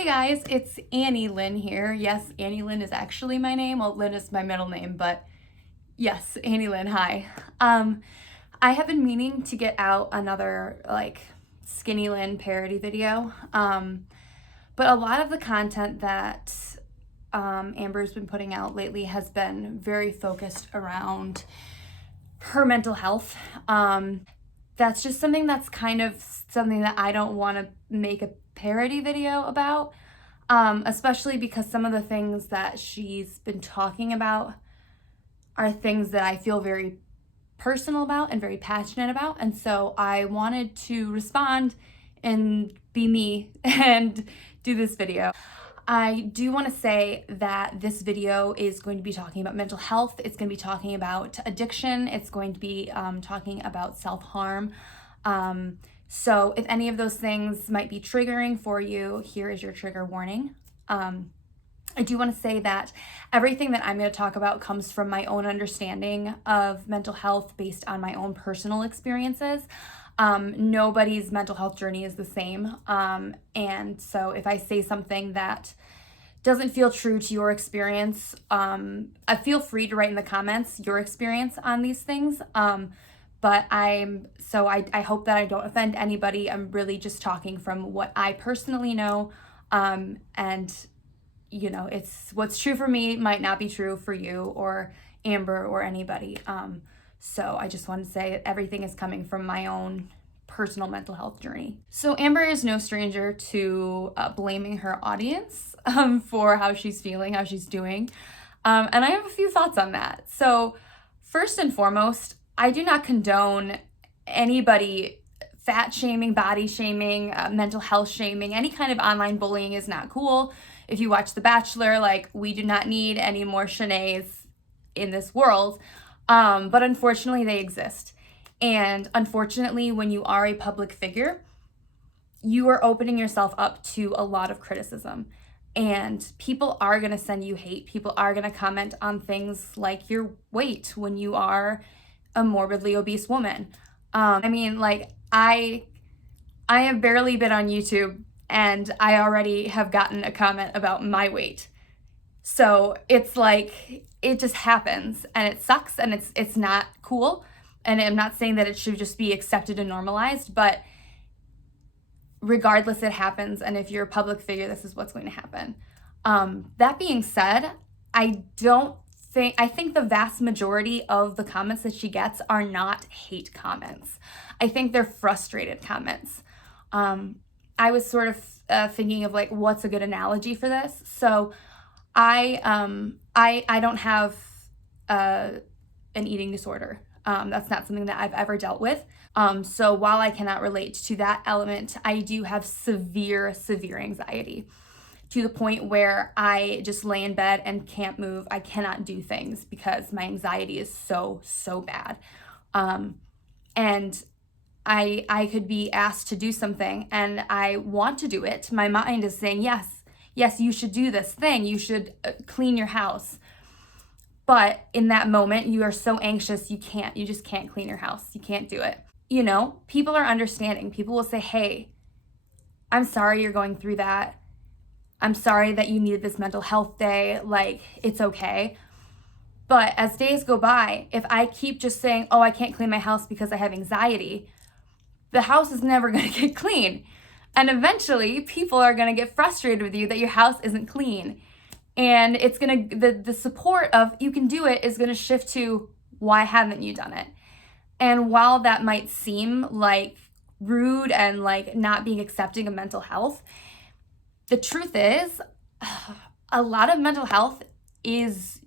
Hey guys, it's AMBERLYNN here. Yes, AMBERLYNN is actually my name. Well, Lynn is my middle name, but yes, AMBERLYNN, hi. I have been meaning to get out another Skinny Lynn parody video. But a lot of the content that Amber's been putting out lately has been very focused around her mental health. That's just something that's kind of something that I don't want to make a parody video about, especially because some of the things that she's been talking about are things that I feel very personal about and very passionate about. And so I wanted to respond and be me and do this video. I do want to say that this video is going to be talking about mental health. It's going to be talking about addiction. It's going to be talking about self-harm. So if any of those things might be triggering for you, here is your trigger warning. I do want to say that everything that I'm going to talk about comes from my own understanding of mental health based on my own personal experiences. Nobody's mental health journey is the same. And so if I say something that doesn't feel true to your experience, I feel free to write in the comments your experience on these things. But I hope that I don't offend anybody. I'm really just talking from what I personally know. And you know, it's what's true for me might not be true for you or Amber or anybody. So I just want to say everything is coming from my own personal mental health journey. So Amber is no stranger to blaming her audience for how she's feeling, how she's doing. And I have a few thoughts on that. So first and foremost, I do not condone anybody fat shaming, body shaming, mental health shaming. Any kind of online bullying is not cool. If you watch The Bachelor, we do not need any more Shanaes in this world. But unfortunately, they exist. And unfortunately, when you are a public figure, you are opening yourself up to a lot of criticism. And people are going to send you hate. People are going to comment on things like your weight when you are a morbidly obese woman. I have barely been on YouTube and I already have gotten a comment about my weight. So it's it just happens and it sucks and it's not cool. And I'm not saying that it should just be accepted and normalized, but regardless, it happens. And if you're a public figure, this is what's going to happen. That being said, I think the vast majority of the comments that she gets are not hate comments. I think they're frustrated comments. I was sort of thinking of what's a good analogy for this. So I don't have an eating disorder. That's not something that I've ever dealt with. So while I cannot relate to that element, I do have severe anxiety to the point where I just lay in bed and can't move. I cannot do things because my anxiety is so bad. And I could be asked to do something and I want to do it. My mind is saying, yes, you should do this thing. You should clean your house. But in that moment, you are so anxious, you just can't clean your house. You can't do it. You know, people are understanding. People will say, hey, I'm sorry you're going through that. I'm sorry that you needed this mental health day. It's okay. But as days go by, if I keep just saying, oh, I can't clean my house because I have anxiety, the house is never going to get clean. And eventually, people are going to get frustrated with you that your house isn't clean. And it's going to, the support of you can do it is going to shift to why haven't you done it? And while that might seem rude and not being accepting of mental health, the truth is a lot of mental health is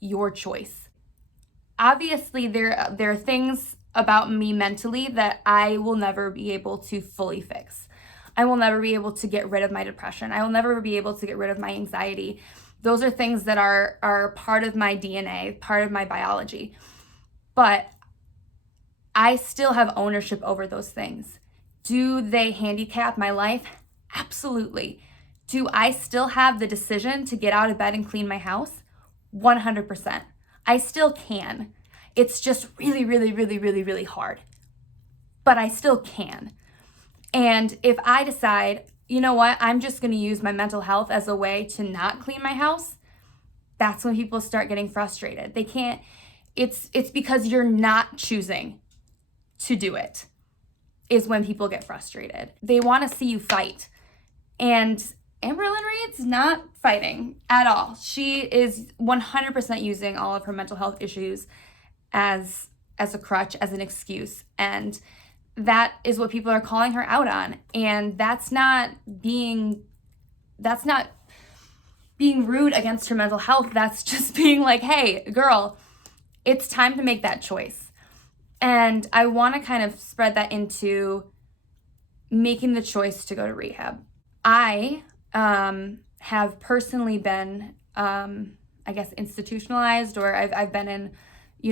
your choice. Obviously, there are things about me mentally that I will never be able to fully fix. I will never be able to get rid of my depression. I will never be able to get rid of my anxiety. Those are things that are part of my DNA, part of my biology. But I still have ownership over those things. Do they handicap my life? Absolutely. Do I still have the decision to get out of bed and clean my house? 100%. I still can. It's just really hard. But I still can. And if I decide you know what, I'm just going to use my mental health as a way to not clean my house, that's when people start getting frustrated. They can't, it's because you're not choosing to do it, is when people get frustrated. They want to see you fight. And AMBERLYNN Reid's not fighting at all. She is 100% using all of her mental health issues as a crutch, as an excuse. And that is what people are calling her out on. And that's not being rude against her mental health. That's just being like, hey, girl, it's time to make that choice. And I want to kind of spread that into making the choice to go to rehab. I have personally been, I guess, institutionalized, or I've been in,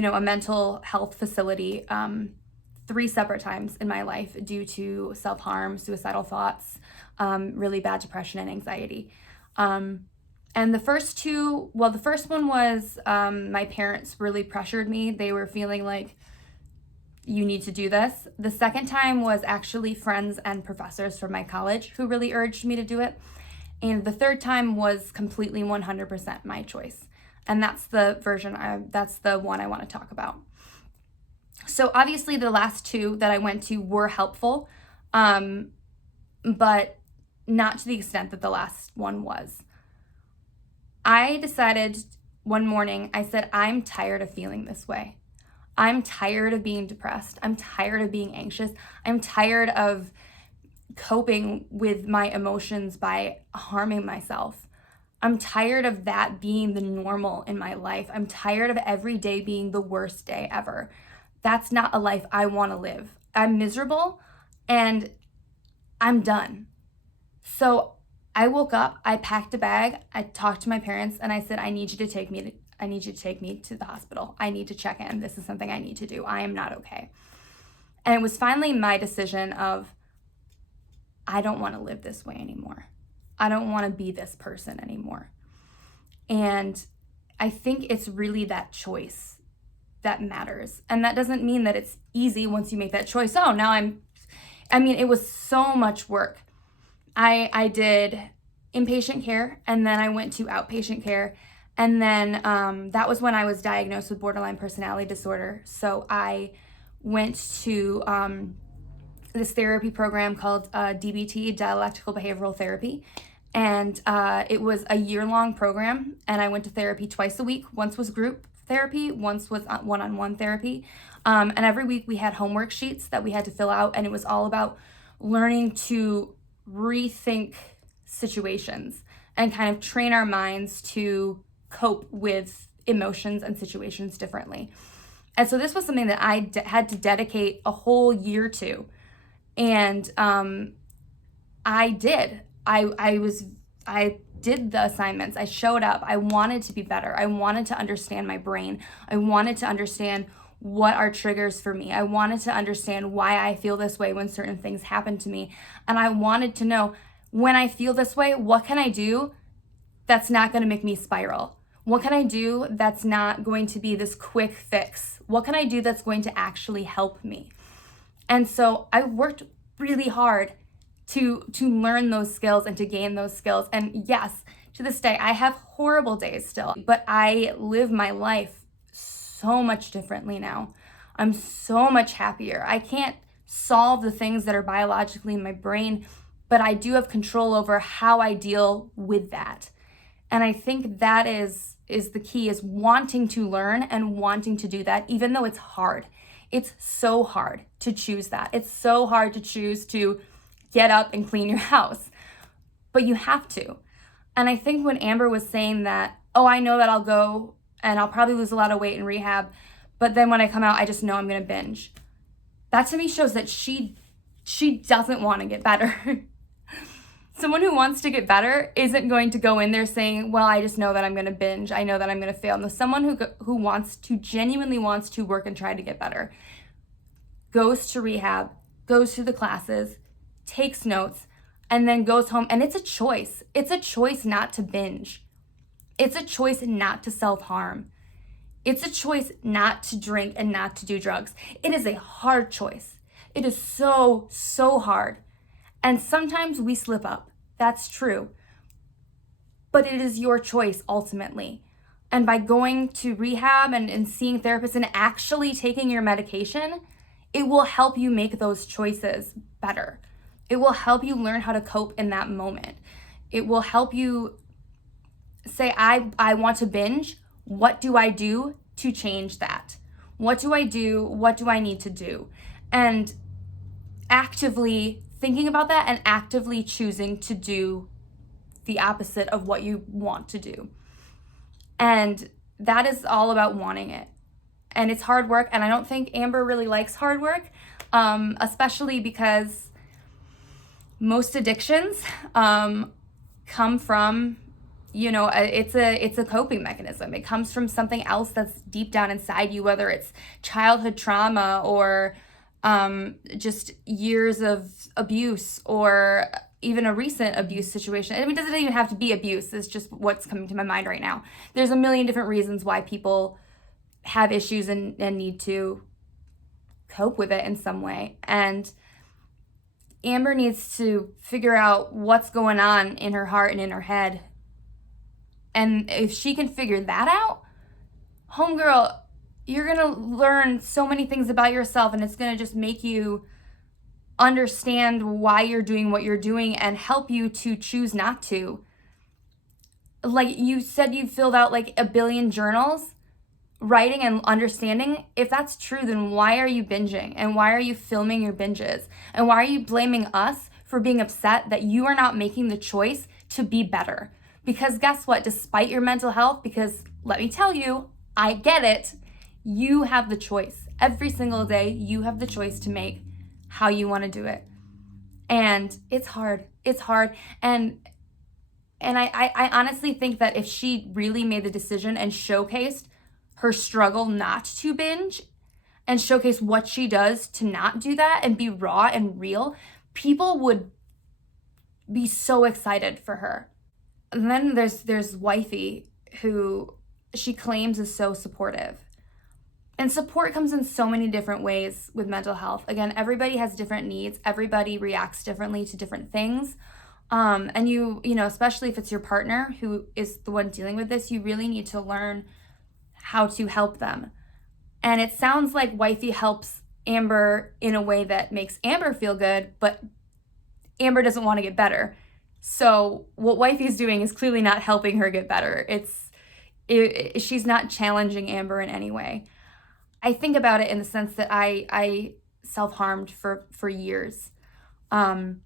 a mental health facility 3 separate times in my life due to self-harm, suicidal thoughts, really bad depression and anxiety. And the first one was my parents really pressured me. They were feeling like, you need to do this. The second time was actually friends and professors from my college who really urged me to do it. And the third time was completely 100% my choice. And that's the one I want to talk about. So obviously the last 2 that I went to were helpful, but not to the extent that the last one was. I decided one morning, I said, I'm tired of feeling this way. I'm tired of being depressed. I'm tired of being anxious. I'm tired of coping with my emotions by harming myself. I'm tired of that being the normal in my life. I'm tired of every day being the worst day ever. That's not a life I want to live. I'm miserable and I'm done. So I woke up, I packed a bag, I talked to my parents, and I said, I need you to take me to the hospital. I need to check in. This is something I need to do. I am not okay. And it was finally my decision of, I don't want to live this way anymore. I don't want to be this person anymore. And I think it's really that choice that matters. And that doesn't mean that it's easy once you make that choice. Oh, now it was so much work. I did inpatient care, and then I went to outpatient care. And then that was when I was diagnosed with borderline personality disorder. So I went to this therapy program called DBT, Dialectical Behavioral Therapy. And it was a year-long program, and I went to therapy twice a week. Once was group therapy, once was one-on-one therapy. And every week we had homework sheets that we had to fill out, and it was all about learning to rethink situations and kind of train our minds to cope with emotions and situations differently. And so this was something that I had to dedicate a whole year to. And I did. I did the assignments. I showed up. I wanted to be better. I wanted to understand my brain. I wanted to understand what are triggers for me. I wanted to understand why I feel this way when certain things happen to me. And I wanted to know, when I feel this way, what can I do that's not going to make me spiral? What can I do that's not going to be this quick fix? What can I do that's going to actually help me? And so I worked really hard to learn those skills and to gain those skills. And yes, to this day, I have horrible days still, but I live my life so much differently now. I'm so much happier. I can't solve the things that are biologically in my brain, but I do have control over how I deal with that. And I think that is the key, is wanting to learn and wanting to do that, even though it's hard. It's so hard to choose that. It's so hard to choose to get up and clean your house, but you have to. And I think when Amber was saying that, oh, I know that I'll go and I'll probably lose a lot of weight in rehab, but then when I come out, I just know I'm going to binge. That to me shows that she doesn't want to get better. Someone who wants to get better isn't going to go in there saying, well, I just know that I'm going to binge. I know that I'm going to fail. No, someone who genuinely wants to work and try to get better goes to rehab, goes to the classes, takes notes, and then goes home. And it's a choice. It's a choice not to binge. It's a choice not to self-harm. It's a choice not to drink and not to do drugs. It is a hard choice. It is so, so hard. And sometimes we slip up. That's true. But it is your choice ultimately. And by going to rehab and seeing therapists and actually taking your medication, it will help you make those choices better. It will help you learn how to cope in that moment. It will help you say, I want to binge. What do I do to change that? What do I do? What do I need to do? And actively thinking about that and actively choosing to do the opposite of what you want to do. And that is all about wanting it. And it's hard work. And I don't think Amber really likes hard work, especially because most addictions come from, it's a coping mechanism. It comes from something else that's deep down inside you, whether it's childhood trauma or just years of abuse or even a recent abuse situation. I mean, it doesn't even have to be abuse. It's just what's coming to my mind right now. There's a million different reasons why people have issues and need to cope with it in some way. And Amber needs to figure out what's going on in her heart and in her head. And if she can figure that out, homegirl, you're going to learn so many things about yourself, and it's going to just make you understand why you're doing what you're doing and help you to choose not to. Like you said, you filled out like a billion journals, writing and understanding. If that's true, then why are you binging? And why are you filming your binges? And why are you blaming us for being upset that you are not making the choice to be better? Because guess what? Despite your mental health, because let me tell you, I get it, you have the choice. Every single day, you have the choice to make how you want to do it. And it's hard. It's hard. And I honestly think that if she really made the decision and showcased her struggle not to binge and showcase what she does to not do that and be raw and real, people would be so excited for her. And then there's Wifey, who she claims is so supportive. And support comes in so many different ways with mental health. Again, everybody has different needs. Everybody reacts differently to different things. And you know, especially if it's your partner who is the one dealing with this, you really need to learn how to help them. And it sounds like Wifey helps Amber in a way that makes Amber feel good, but Amber doesn't want to get better. So what Wifey's doing is clearly not helping her get better. She's not challenging Amber in any way. I think about it in the sense that I self-harmed for years. And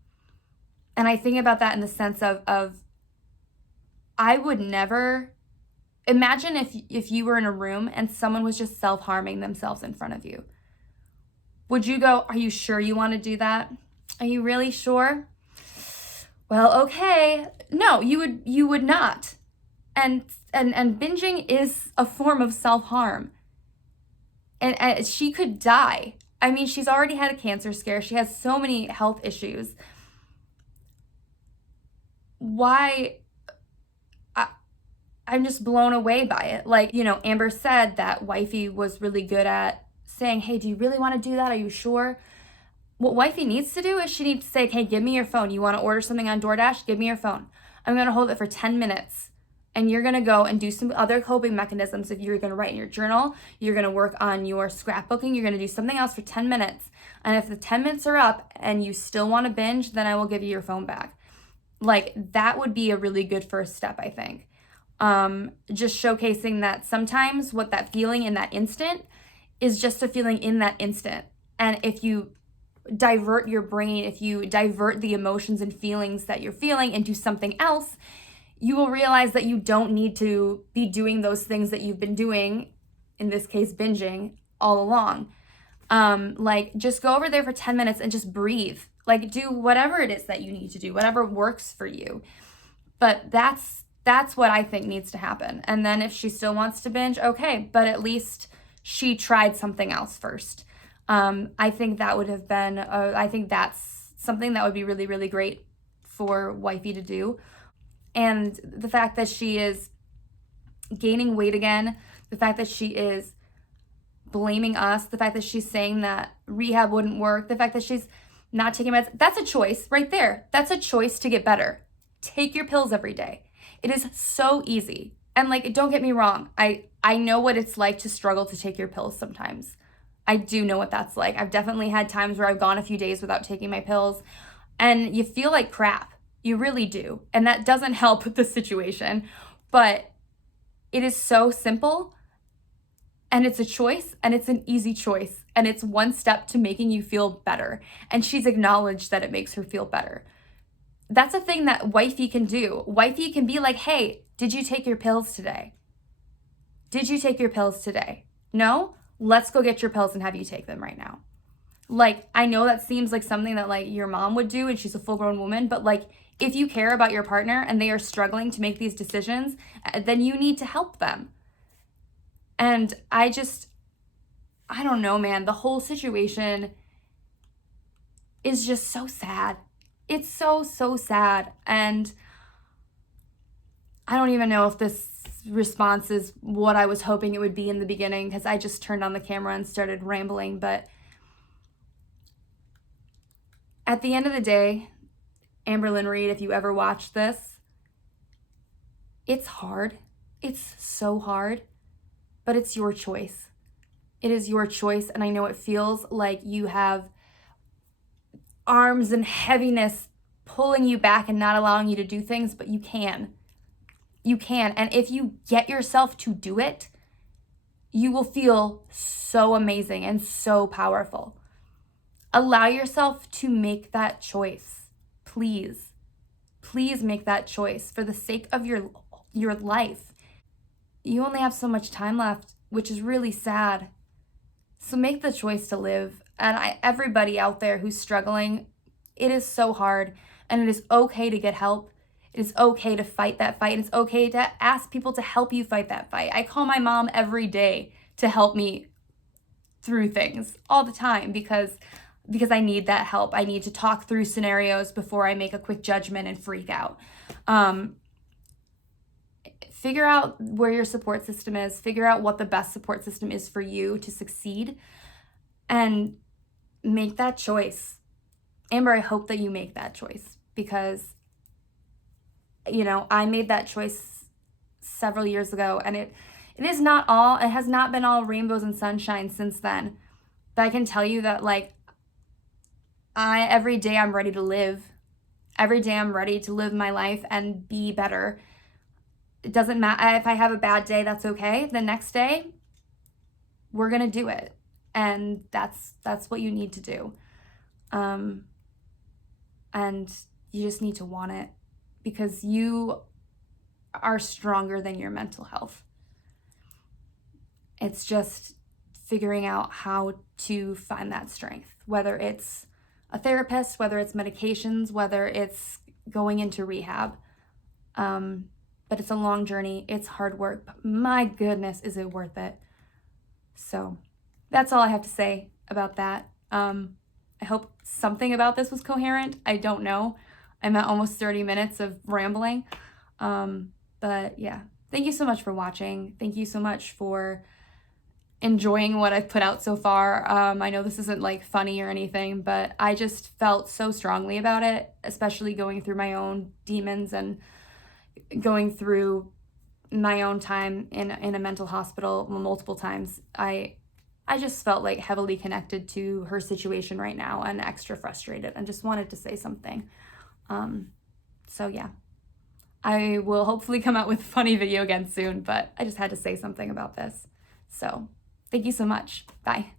I think about that in the sense of I would never imagine if you were in a room and someone was just self-harming themselves in front of you. Would you go, are you sure you want to do that? Are you really sure? Well, okay. No, you would not. And binging is a form of self-harm. And she could die. I mean, she's already had a cancer scare. She has so many health issues. Why? I'm just blown away by it. Like, Amber said that Wifey was really good at saying, hey, do you really want to do that? Are you sure? What Wifey needs to do is she needs to say, hey, give me your phone. You want to order something on DoorDash? Give me your phone. I'm going to hold it for 10 minutes. And you're going to go and do some other coping mechanisms. If you're going to write in your journal, you're going to work on your scrapbooking, you're going to do something else for 10 minutes. And if the 10 minutes are up and you still want to binge, then I will give you your phone back. Like, that would be a really good first step, I think. Just showcasing that sometimes what that feeling in that instant is just a feeling in that instant. And if you divert your brain, if you divert the emotions and feelings that you're feeling into something else, you will realize that you don't need to be doing those things that you've been doing, in this case, binging, all along. Like, just go over there for 10 minutes and just breathe. Like, do whatever it is that you need to do, whatever works for you. But that's what I think needs to happen. And then if she still wants to binge, okay, but at least she tried something else first. I think that would have been, I think that's something that would be really, really great for Wifey to do. And the fact that she is gaining weight again, the fact that she is blaming us, the fact that she's saying that rehab wouldn't work, the fact that she's not taking meds, that's a choice right there. That's a choice to get better. Take your pills every day. It is so easy. And like, don't get me wrong. I know what it's like to struggle to take your pills sometimes. I do know what that's like. I've definitely had times where I've gone a few days without taking my pills and you feel like crap. You really do. And that doesn't help the situation, but it is so simple and it's a choice and it's an easy choice and it's one step to making you feel better. And she's acknowledged that it makes her feel better. That's a thing that wifey can do. Wifey can be like, hey, did you take your pills today? Did you take your pills today? No? Let's go get your pills and have you take them right now. Like, I know that seems like something that like your mom would do and she's a full-grown woman, but like if you care about your partner and they are struggling to make these decisions, then you need to help them. And I don't know, man, the whole situation is just so sad. It's so, so sad. And I don't even know if this response is what I was hoping it would be in the beginning because I just turned on the camera and started rambling. But at the end of the day, AMBERLYNN REID, if you ever watch this, it's hard. It's so hard, but it's your choice. It is your choice. And I know it feels like you have arms and heaviness pulling you back and not allowing you to do things, but you can. You can. And if you get yourself to do it, you will feel so amazing and so powerful. Allow yourself to make that choice. Please. Please make that choice for the sake of your life. You only have so much time left, which is really sad. So make the choice to live. And everybody out there who's struggling, it is so hard. And it is okay to get help. It is okay to fight that fight. It's okay to ask people to help you fight that fight. I call my mom every day to help me through things all the time because I need that help. I need to talk through scenarios before I make a quick judgment and freak out. Figure out where your support system is. Figure out what the best support system is for you to succeed and make that choice. Amber, I hope that you make that choice because I made that choice several years ago and it has not been all rainbows and sunshine since then. But I can tell you that like every day I'm ready to live. Every day I'm ready to live my life and be better. It doesn't matter if I have a bad day, that's okay. The next day, we're going to do it. And that's what you need to do. And you just need to want it. Because you are stronger than your mental health. It's just figuring out how to find that strength, whether it's a therapist, whether it's medications, whether it's going into rehab. But it's a long journey. It's hard work. But my goodness, is it worth it? So that's all I have to say about that. I hope something about this was coherent. I don't know. I'm at almost 30 minutes of rambling. But yeah, thank you so much for watching. Thank you so much for enjoying what I've put out so far. I know this isn't like funny or anything, but I just felt so strongly about it, especially going through my own demons and going through my own time in a mental hospital multiple times. I just felt like heavily connected to her situation right now and extra frustrated and just wanted to say something. So yeah, I will hopefully come out with a funny video again soon, but I just had to say something about this. So thank you so much. Bye.